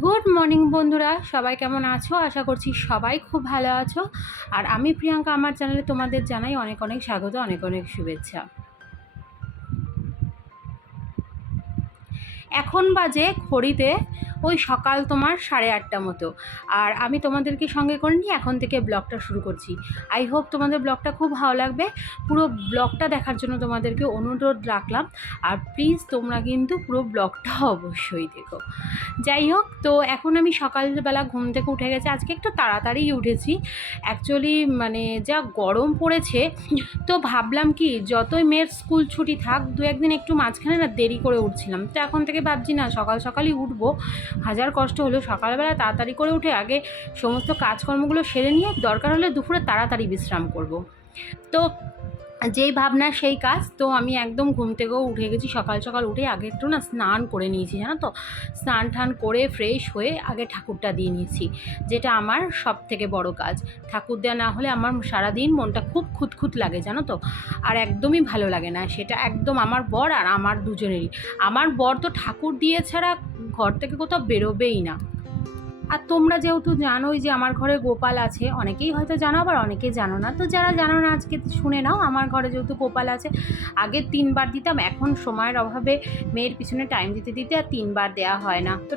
Good morning বন্ধুরা, সবাই কেমন আছো? আশা করছি সবাই খুব ভালো আছো। আর আমি প্রিয়াঙ্কা, আমার চ্যানেলে তোমাদের জানাই অনেক অনেক স্বাগত, অনেক অনেক শুভেচ্ছা। এখন বাজে ঘড়িতে ওই সকাল তোমার 8:30 মতো। আর আমি তোমাদেরকে সঙ্গে করে নিয়ে এখন থেকে ব্লগটা শুরু করছি। আই হোপ তোমাদের ব্লগটা খুব ভালো লাগবে। পুরো ব্লগটা দেখার জন্য তোমাদেরকে অনুরোধ রাখলাম। আর প্লিজ তোমরা কিন্তু পুরো ব্লগটা অবশ্যই দেখো। যাই হোক, তো এখন আমি সকালবেলা ঘুম থেকে উঠে গেছি। আজকে একটু তাড়াতাড়ি উঠেছি অ্যাকচুয়ালি, মানে যা গরম পড়েছে। তো ভাবলাম কি, যতই মেয়ের স্কুল ছুটি থাক, দু একদিন একটু মাঝখানে না দেরি করে উঠছিলাম। তো এখন থেকে ভাবছি না, সকাল সকালই উঠবো। হাজার কষ্ট হলেও সকালবেলা তাড়াতাড়ি করে উঠে আগে সমস্ত কাজকর্মগুলো সেরে নিয়ে দরকার হলে দুপুরে তাড়াতাড়ি বিশ্রাম করব। তো যেই ভাবনা সেই কাজ। তো আমি একদম ঘুম থেকেও উঠে গেছি, সকাল সকাল উঠে আগে একটু না স্নান করে নিয়েছি, জানো তো। স্নান টান করে ফ্রেশ হয়ে আগে ঠাকুরটা দিয়ে নিয়েছি, যেটা আমার সব থেকে বড় কাজ। ঠাকুর দেওয়া না হলে আমার সারাদিন মনটা খুব খুঁতখুত লাগে, জানো তো। আর একদমই ভালো লাগে না সেটা, একদম আমার বর আর আমার দুজনেরই। আমার বর তো ঠাকুর দিয়ে ছাড়া ঘর থেকে কোথাও বেরোবেই না। আর তোমরা যেহেতু জানোই যে আমার ঘরে গোপাল আছে, অনেকেই হয়তো জানো, আবার অনেকেই জানো না। তো যারা জানো না আজকে শুনে নাও, আমার ঘরে যেহেতু গোপাল আছে, আগে 3বার দিতাম, এখন সময়ের অভাবে মেয়ের পিছনে টাইম দিতে দিতে আর 3বার দেওয়া হয় না। তো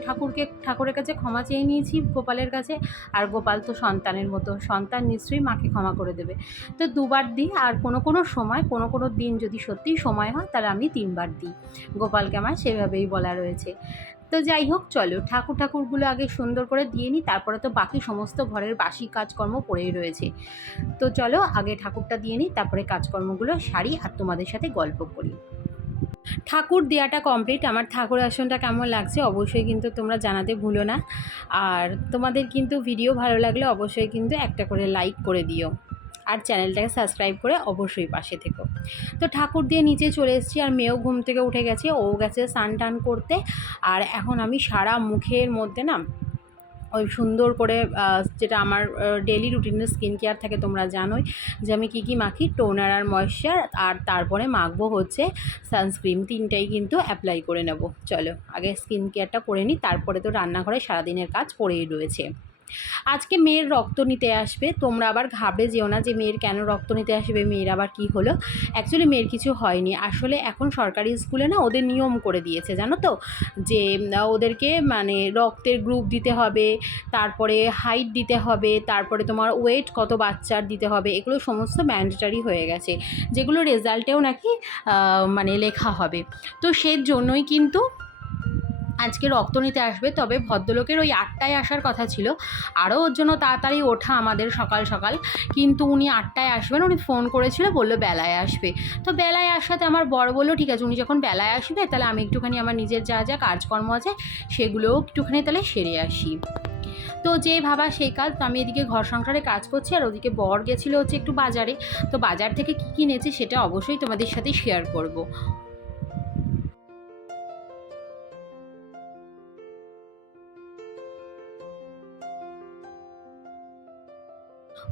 ঠাকুরের কাছে ক্ষমা চেয়ে নিয়েছি, গোপালের কাছে। আর গোপাল তো সন্তানের মতো, সন্তান নিশ্চয়ই মাকে ক্ষমা করে দেবে। তো 2বার দিই, আর কোনো সময় কোনো দিন যদি সত্যিই সময় হয় তাহলে আমি 3বার দিই গোপালকে, আমার সেভাবেই বলা রয়েছে। তো যাই হোক, চলো ঠাকুরগুলো আগে সুন্দর করে দিয়ে নিই, তারপরে তো বাকি সমস্ত ঘরের বাসি কাজকর্ম পড়েই রয়েছে। তো চলো আগে ঠাকুরটা দিয়ে নিই, তারপরে কাজকর্মগুলো সারি আর তোমাদের সাথে গল্প করি। ঠাকুর দেওয়াটা কমপ্লিট। আমার ঠাকুর আসনটা কেমন লাগছে অবশ্যই কিন্তু তোমরা জানাতে ভুলো না। আর তোমাদের কিন্তু ভিডিও ভালো লাগলে অবশ্যই কিন্তু একটা করে লাইক করে দিও, আর চ্যানেলটাকে সাবস্ক্রাইব করে অবশ্যই পাশে থেকো। তো ঠাকুর দিয়ে নিচে চলে এসেছি, আর মেয়েও ঘুম থেকে উঠে গেছে, ও গেছে স্নান টান করতে। আর এখন আমি সারা মুখের মধ্যে না ওই সুন্দর করে যেটা আমার ডেলি রুটিনের স্কিন কেয়ার থাকে, তোমরা জানোই যে আমি কী মাখি, টোনার আর ময়েশ্চার, আর তারপরে মাখবো হচ্ছে সানস্ক্রিন। 3টাই কিন্তু অ্যাপ্লাই করে নেব। চলো আগে স্কিন কেয়ারটা করে নিই, তারপরে তো রান্নাঘরে সারাদিনের কাজ পড়েই রয়েছে। আজকে মেয়ের রক্ত নিতে আসবে। তোমরা আবার ঘাবড়ে যেও না যে মেয়ের কেন রক্ত নিতে আসবে, মেয়ের আবার কী হলো। অ্যাকচুয়ালি মেয়ের কিছু হয়নি। আসলে এখন সরকারি স্কুলে না ওদের নিয়ম করে দিয়েছে, জানো তো, যে ওদেরকে মানে রক্তের গ্রুপ দিতে হবে, তারপরে হাইট দিতে হবে, তারপরে তোমার ওয়েট কত বাচ্চার দিতে হবে, এগুলো সমস্ত ম্যান্ডেটারি হয়ে গেছে, যেগুলো রেজাল্টেও নাকি মানে লেখা হবে। তো সেই জন্যই কিন্তু আজকে রক্ত নিতে আসবে। তবে ভদ্রলোকের ওই 8টায় আসার কথা ছিল, আরও ওর জন্য তাড়াতাড়ি ওঠা আমাদের সকাল সকাল। কিন্তু উনি 8টায় আসবেন, উনি ফোন করেছিল, বললো বেলায় আসবে। তো বেলায় আসাতে আমার বড় বললো ঠিক আছে, উনি যখন বেলায় আসবে তাহলে আমি একটুখানি আমার নিজের যা যা কাজকর্ম আছে সেগুলোও একটুখানি তাহলে সেরে আসি। তো যে ভাবা সেই কাজ। তো আমি এদিকে ঘর সংসারে কাজ করছি, আর ওদিকে বর গেছিলো হচ্ছে একটু বাজারে। তো বাজার থেকে কী কিনেছে সেটা অবশ্যই তোমাদের সাথে শেয়ার করব।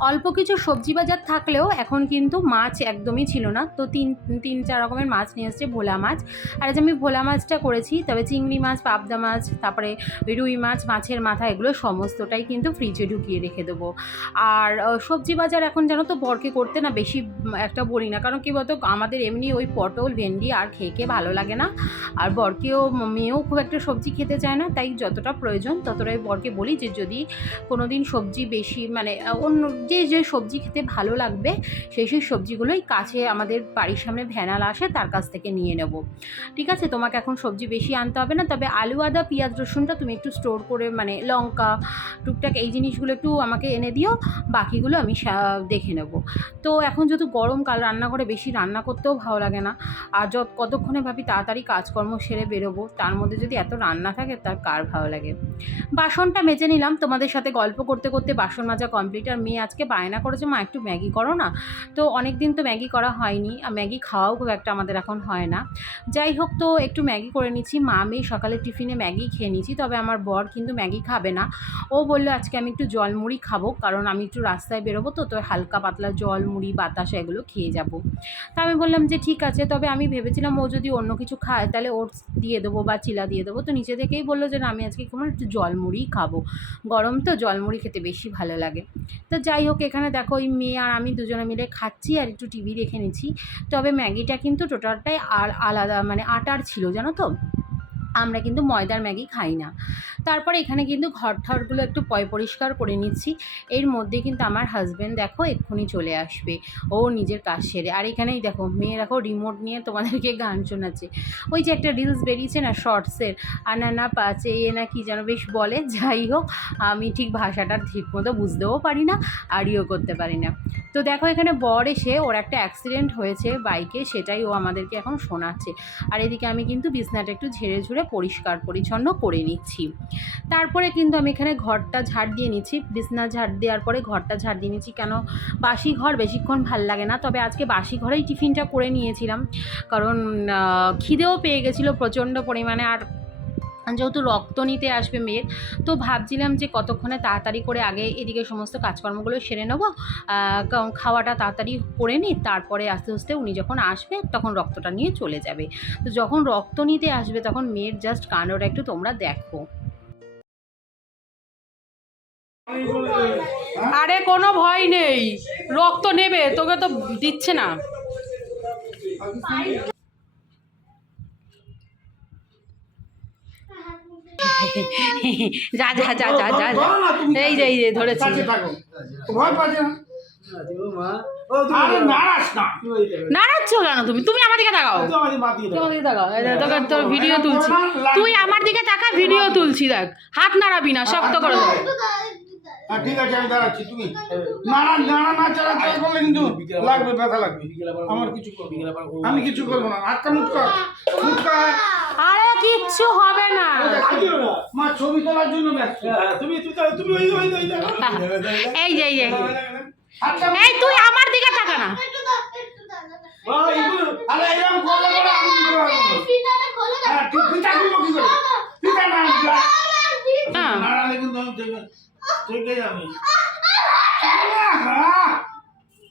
অল্প কিছু সবজি বাজার থাকলেও এখন কিন্তু মাছ একদমই ছিল না। তো তিন চার রকমের মাছ নিয়ে এসেছে, ভোলা মাছ। আর আজ আমি ভোলা মাছটা করেছি, তবে চিংড়ি মাছ, পাবদা মাছ, তারপরে রুই মাছ, মাছের মাথা, এগুলো সমস্তটাই কিন্তু ফ্রিজে ঢুকিয়ে রেখে দেবো। আর সবজি বাজার এখন জানো তো বরকে করতে না বেশি একটা বলি না, কারণ কী বলতো, আমাদের এমনি ওই পটল ভেন্ডি আর খেয়ে ভালো লাগে না। আর বরকেও, মেয়েও খুব একটা সবজি খেতে চায় না, তাই যতটা প্রয়োজন ততটাই বরকে বলি যে যদি কোনো দিন সবজি বেশি মানে অন্য যে সবজি খেতে ভালো লাগবে সেই সবজিগুলোই কাছে আমাদের বাড়ির সামনে ভ্যানাল আসে, তার কাছ থেকে নিয়ে নেব। ঠিক আছে, তোমাকে এখন সবজি বেশি আনতে হবে না, তবে আলু, আদা, পেঁয়াজ, রসুনটা তুমি একটু স্টোর করে, মানে লঙ্কা, টুকটাক এই জিনিসগুলো একটু আমাকে এনে দিও, বাকিগুলো আমি দেখে নেব। তো এখন যেহেতু গরমকাল, রান্নাঘরে বেশি রান্না করতেও ভালো লাগে না। আর কতক্ষণে ভাবি তাড়াতাড়ি কাজকর্ম সেরে বেরোবো, তার মধ্যে যদি এত রান্না থাকে তার কার ভালো লাগে। বাসনটা মেজে নিলাম, তোমাদের সাথে গল্প করতে করতে বাসন মাজা কমপ্লিট। আর মেয়ে আজকে আজকে বায়না করেছে মা একটু ম্যাগি করো না। তো অনেক দিন তো ম্যাগি করা হয়নি, ম্যাগি খাওয়াও খুব একটা আমাদের এখন হয় না। যাই হোক, তো একটু ম্যাগি করে নিচ্ছি। মা আমি সকালে টিফিনে ম্যাগি খেয়ে নিচ্ছি, তবে আমার বর কিন্তু ম্যাগি খাবে না। ও বললো আজকে আমি একটু জল মুড়ি খাবো, কারণ আমি একটু রাস্তায় বেরোবো, তো হালকা পাতলা জল মুড়ি বাতাসা এগুলো খেয়ে যাব। তা আমি বললাম যে ঠিক আছে, তবে আমি ভেবেছিলাম ও যদি অন্য কিছু খায় তাহলে ওটস দিয়ে দেবো বা চিলা দিয়ে দেবো। তো নিচে থেকেই বললো যে না, আমি আজকে কেমন একটু জল মুড়িই খাবো, গরম তো জল মুড়ি খেতে বেশি ভালো লাগে। তো যাই হোক, এখানে দেখো ওই মেয়ে আর আমি দুজনে মিলে খাচ্ছি আর একটু টিভি দেখে নিচ্ছি। তবে ম্যাগিটা কিন্তু টোটালটাই আলাদা, মানে আটার ছিল জানো তো, আমরা কিন্তু ময়দার ম্যাগি খাই না। তারপরে এখানে কিন্তু ঘর ঠরগুলো একটু পরিষ্কার করে নিচ্ছি। এর মধ্যে কিন্তু আমার হাজব্যান্ড দেখো এক্ষুনি চলে আসবে, ও নিজের কাজ সেরে। আর এখানেই দেখো মেয়ে দেখো রিমোট নিয়ে তোমাদেরকে গান শোনাচ্ছে। ওই যে একটা রিলস বেরিয়েছে না শর্টসের, আনানা পাচে এ না কি যেন বেশ বলে। যাই হোক, আমি ঠিক ভাষাটা ঠিক মতো বুঝতেও পারি না আর ইয়েও করতে পারি না। তো দেখো এখানে বর এসে ওর একটা অ্যাক্সিডেন্ট হয়েছে বাইকে, সেটাই ও আমাদেরকে এখন শোনাচ্ছে। আর এদিকে আমি কিন্তু বিছনাটা একটু ঝেড়ে ঝুড়ে পরিষ্কার পরিচ্ছন্ন করে নিচ্ছি। তারপরে কিন্তু আমি এখানে ঘরটা ঝাড় দিয়ে নিচ্ছি। বিছনা ঝাড় দেওয়ার পরে ঘরটা ঝাড় দিয়ে নিচ্ছি, কেন বাসি ঘর বেশিক্ষণ ভাল লাগে না। তবে আজকে বাসি ঘরেই টিফিনটা করে নিয়েছিলাম, কারণ খিদেও পেয়ে গেছিলো প্রচণ্ড পরিমাণে। আর যেহেতু রক্ত নিতে আসবে মেয়ের, তো ভাবছিলাম যে কতক্ষণে তাড়াতাড়ি করে আগে এদিকে সমস্ত কাজকর্মগুলো সেরে নেবো, খাওয়াটা তাড়াতাড়ি করে নিই, তারপরে আস্তে আস্তে উনি যখন আসবে তখন রক্তটা নিয়ে চলে যাবে। তো যখন রক্ত নিতে আসবে তখন মেয়ের জাস্ট কাণ্ডটা একটু তোমরা দেখো। আরে কোনো ভয় নেই, রক্ত নেবে, তোকে তো দিচ্ছে না। যা যা যা যা যা যা, এই যে এই যে ধরেছি। নাড়াচ্ছ কেন তুমি? তুমি আমার দিকে তাকাও, তোকে তোর ভিডিও তুলছি। তুই আমার দিকে তাকা, ভিডিও তুলছি, দেখ। হাত নাড়াবি না, শক্ত করে দেখ। ঠিক আছে, আমি দাঁড়াচ্ছি। তুমি না চালাতে করলে কিন্তু লাগবে, ব্যথা লাগবে। আমার কিছু করবি, আমি কিছু করবো না। হাতটা মুটকা মুটকা। আরে কিচ্ছু হবে না, মা ছবি তোলার জন্য তুমি তুমি ওই ওই এই যে এই যে এই তুই আমার দিকে তাকা না। আরে এরকম করলে আমি কি করব? হ্যাঁ, তুই পিতা করব কি করে? পিতা না নাড়ালে কিন্তু আমি দেখে যাবে।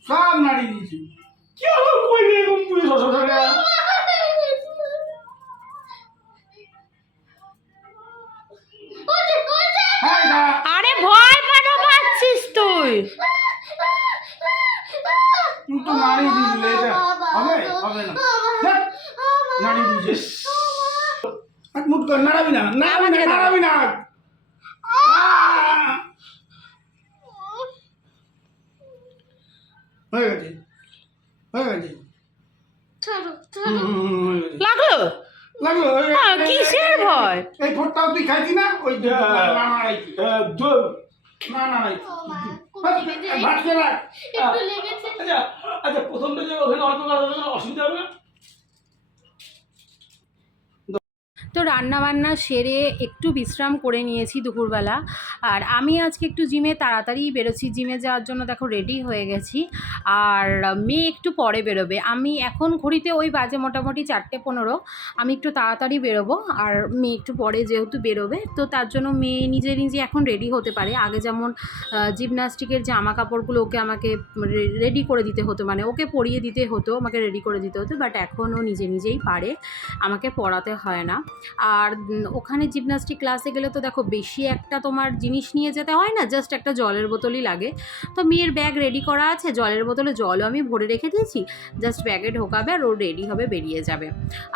সব নাড়ি দিয়েছি। কি হলো কই রে এরকম পুলিশ অসুবিধা? আরে ভয় কেন পাচ্ছিস তুই? তুই তো নাড়ি দিলে, এটা হবে হবে না। নাড়ি দিয়েছিস, হাত মুট কর, নাড়াবি না, নাড়াবি না। হয়ে গেছে, হয়ে গেছে। লাগলো লাগলো। কিসের ভয়? এই ফোটটাও তুই খাইতি না? ওই না ভাত খেলা। আচ্ছা, প্রথমটা যে ওখানে অল্প অসুবিধা হবে না। তো রান্নাবান্না সেরে একটু বিশ্রাম করে নিয়েছি দুপুরবেলা। আর আমি আজকে একটু জিমে তাড়াতাড়ি বেরোচ্ছি, জিমে যাওয়ার জন্য দেখো রেডি হয়ে গেছি। আর মেয়ে একটু পরে বেরোবে, আমি এখন ঘড়িতে ওই বাজে মোটামুটি 4:15। আমি একটু তাড়াতাড়ি বেরোবো, আর মেয়ে একটু পরে যেহেতু বেরোবে, তো তার জন্য মেয়ে নিজে নিজে এখন রেডি হতে পারে। আগে যেমন জিমনাস্টিকের জামা কাপড়গুলো আমাকে রেডি করে দিতে হতো, মানে ওকে পরিয়ে দিতে হতো, আমাকে রেডি করে দিতে হতো, বাট এখন ও নিজে নিজেই পারে, আমাকে পড়াতে হয় না। আর ওখানে জিমনাস্টিক ক্লাসে গেলে তো দেখো বেশি একটা তোমার জিনিস নিয়ে যেতে হয় না, জাস্ট একটা জলের বোতলই লাগে। তো মেয়ের ব্যাগ রেডি করা আছে, জলের বোতলে জলও আমি ভরে রেখে দিয়েছি, জাস্ট ব্যাগে ঢোকাবে আর ও রেডি হবে, বেরিয়ে যাবে।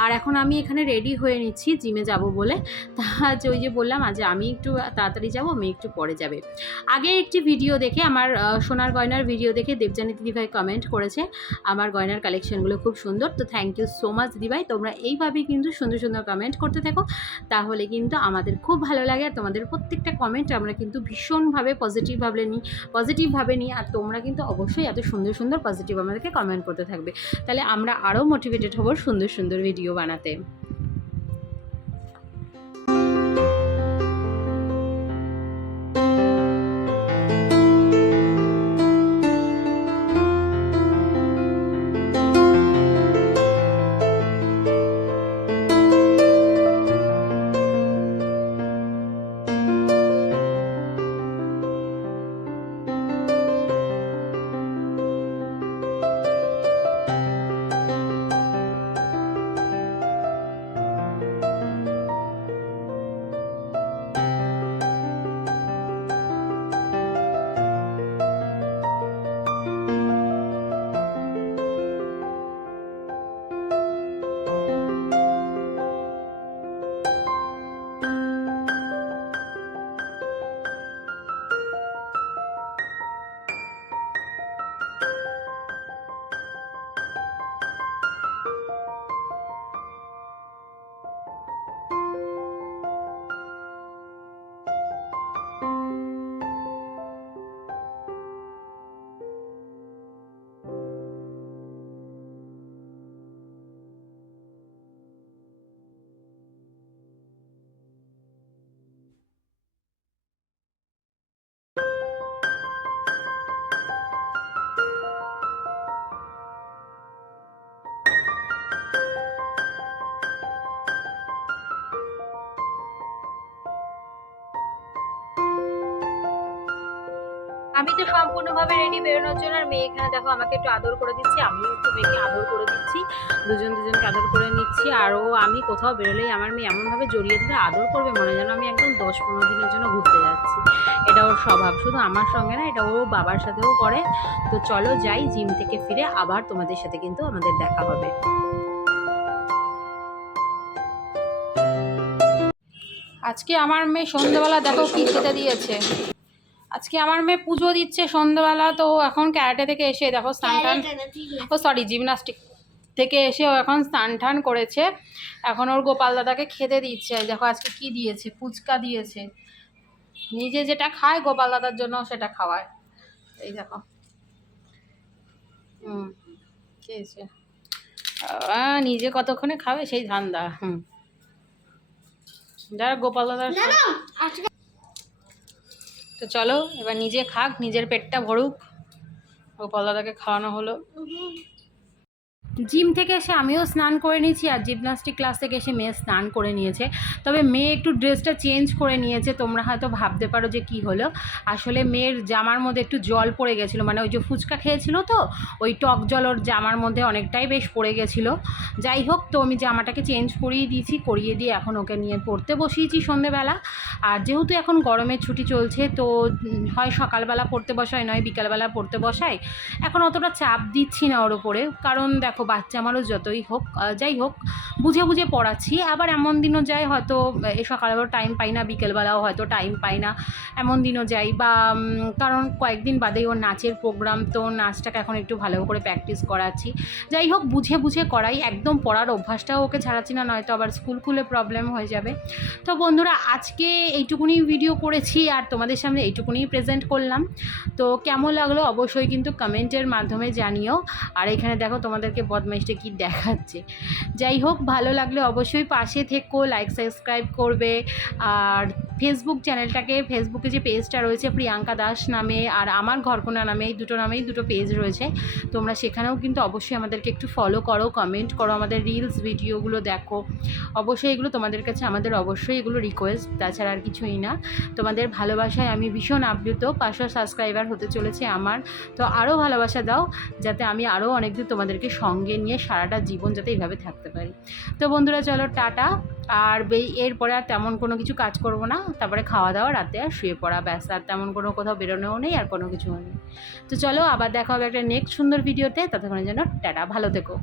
আর এখন আমি এখানে রেডি হয়ে নিচ্ছি জিমে যাব বলে। তা ওই যে বললাম আজ আমি একটু তাড়াতাড়ি যাব, মেয়ে একটু পরে যাবে। আগে একটি ভিডিও দেখে, আমার সোনার গয়নার ভিডিও দেখে দেবজানী দিদিভাই কমেন্ট করেছে আমার গয়নার কালেকশনগুলো খুব সুন্দর। তো থ্যাংক ইউ সো মাচ দিদিভাই, তোমরা এইভাবেই কিন্তু সুন্দর সুন্দর কমেন্ট করতে থাকো, তাহলে কিন্তু আমাদের খুব ভালো লাগে। আর তোমাদের প্রত্যেকটা কমেন্ট আমরা কিন্তু ভীষণভাবে পজিটিভভাবে নিই। আর তোমরা কিন্তু অবশ্যই এত সুন্দর সুন্দর পজিটিভ আমাদেরকে কমেন্ট করতে থাকবে, তাহলে আমরা আরও মোটিভেটেড হব সুন্দর সুন্দর ভিডিও বানাতে। আমি তো সম্পূর্ণভাবে রেডি বেরোনোর জন্য, আর মেয়ে এখানে দেখো আমাকে একটু আদর করে দিচ্ছি, আমিও একটু মেয়েকে আদর করে দিচ্ছি, দুজনকে আদর করে নিচ্ছি। আর আমি কোথাও বেরোলেই আমার মেয়ে এমনভাবে জড়িয়ে ধরে আদর করবে, মনে যেন আমি একদম 10-15 দিনের জন্য ঘুরতে যাচ্ছি। এটা ওর স্বভাব, শুধু আমার সঙ্গে না, এটা ও বাবার সাথেও করে। তো চলো যাই, জিম থেকে ফিরে আবার তোমাদের সাথে কিন্তু আমাদের দেখা হবে। আজকে আমার মেয়ে সন্ধ্যেবেলা দেখো কি খেতে দিয়েছে। আজকে আমার মেয়ে পুজো দিচ্ছে সন্ধ্যেবেলা, তো এখন ক্যারাটে থেকে এসে দেখো স্নান জিমনাস্টিক থেকে এসে ও এখন স্নান টান করেছে। এখন ওর গোপাল দাদাকে খেতে দিচ্ছে। দেখো আজকে কি দিয়েছে, ফুচকা দিয়েছে। নিজে যেটা খায় গোপাল দাদার জন্য সেটা খাওয়ায়। এই দেখো খেয়েছে। নিজে কতক্ষণে খাবে সেই ধান্দা। যারা গোপাল দাদার। তো চলো এবার নিজে খাক, নিজের পেটটা ভরুক। গোপাল দাদাকে খাওয়ানো হলো। জিম থেকে এসে আমিও স্নান করে নিয়েছি, আর জিমনাস্টিক ক্লাস থেকে এসে মেয়ে স্নান করে নিয়েছে। তবে মেয়ে একটু ড্রেসটা চেঞ্জ করে নিয়েছে। তোমরা হয়তো ভাবতে পারো যে কি হলো, আসলে মেয়ের জামার মধ্যে একটু জল পড়ে গেছিলো, মানে ওই যে ফুচকা খেয়েছিল তো ওই টক জল ওর জামার মধ্যে অনেকটাই বেশ পড়ে গেছিলো। যাই হোক, তো আমি জামাটাকে চেঞ্জ করিয়ে দিয়েছি, করিয়ে দিয়ে এখন ওকে নিয়ে পড়তে বসিয়েছি সন্ধেবেলা। আর যেহেতু এখন গরমের ছুটি চলছে, তো হয় সকালবেলা পড়তে বসায়, নয় বিকালবেলা পড়তে বসায়। এখন অতটা চাপ দিচ্ছি না ওর ওপরে, কারণ দেখো বাচ্চা মানুষ যতই হোক, যাই হোক বুঝে বুঝে পড়াচ্ছি। আবার এমন দিনও যায় হয়তো সকালবেলা টাইম পাই না, বিকেলবেলাও হয়তো টাইম পাই না, এমন দিনও যাই। বা কারণ কয়েকদিন বাদেই ওর নাচের প্রোগ্রাম, তো নাচটাকে এখন একটু ভালো করে প্র্যাকটিস করাচ্ছি। যাই হোক বুঝে বুঝে করাই, একদম পড়ার অভ্যাসটাও ওকে ছাড়াচ্ছি না, নয়তো আবার স্কুল খুলে প্রবলেম হয়ে যাবে। তো বন্ধুরা আজকে এইটুকুনি ভিডিও করেছি, আর তোমাদের সামনে এইটুকুনি প্রেজেন্ট করলাম। তো কেমন লাগলো অবশ্যই কিন্তু কমেন্টের মাধ্যমে জানিও। আর এখানে দেখো তোমাদেরকে বদমাইশটা কি দেখাচ্ছে। যাই হোক, ভালো লাগলে অবশ্যই পাশে থেকো, লাইক সাবস্ক্রাইব করবে। আর ফেসবুক চ্যানেলটাকে, ফেসবুকে যে পেজটা রয়েছে প্রিয়াঙ্কা দাস নামে, আর আমার ঘরকোনা নামে, এই দুটো নামেই দুটো পেজ রয়েছে। তোমরা সেখানেও কিন্তু অবশ্যই আমাদেরকে একটু ফলো করো, কমেন্ট করো, আমাদের রিলস ভিডিওগুলো দেখো। অবশ্যই এগুলো তোমাদের কাছে আমাদের অবশ্যই এগুলো রিকোয়েস্ট, তাছাড়া আর কিছুই না। তোমাদের ভালোবাসায় আমি ভীষণ আপ্লুত। 500 সাবস্ক্রাইবার হতে চলেছে আমার। তো আরও ভালোবাসা দাও, যাতে আমি আরও অনেকদিন তোমাদেরকে সঙ্গে নিয়ে সারাটা জীবন যাতে এইভাবে থাকতে পারি। তো বন্ধুরা চলো টাটা। আর এরপরে আর তেমন কোনো কিছু কাজ করব না, তারপরে খাওয়া দাওয়া, রাতে আর শুয়ে পড়া, ব্যাস। আর তেমন কোনো কোথাও বেরোনোও নেই, আর কোনো কিছু নেই। তো চলো আবার দেখা হবে একটা নেক্সট সুন্দর ভিডিওতে। ততক্ষণের জন্য টাটা, ভালো থেকো।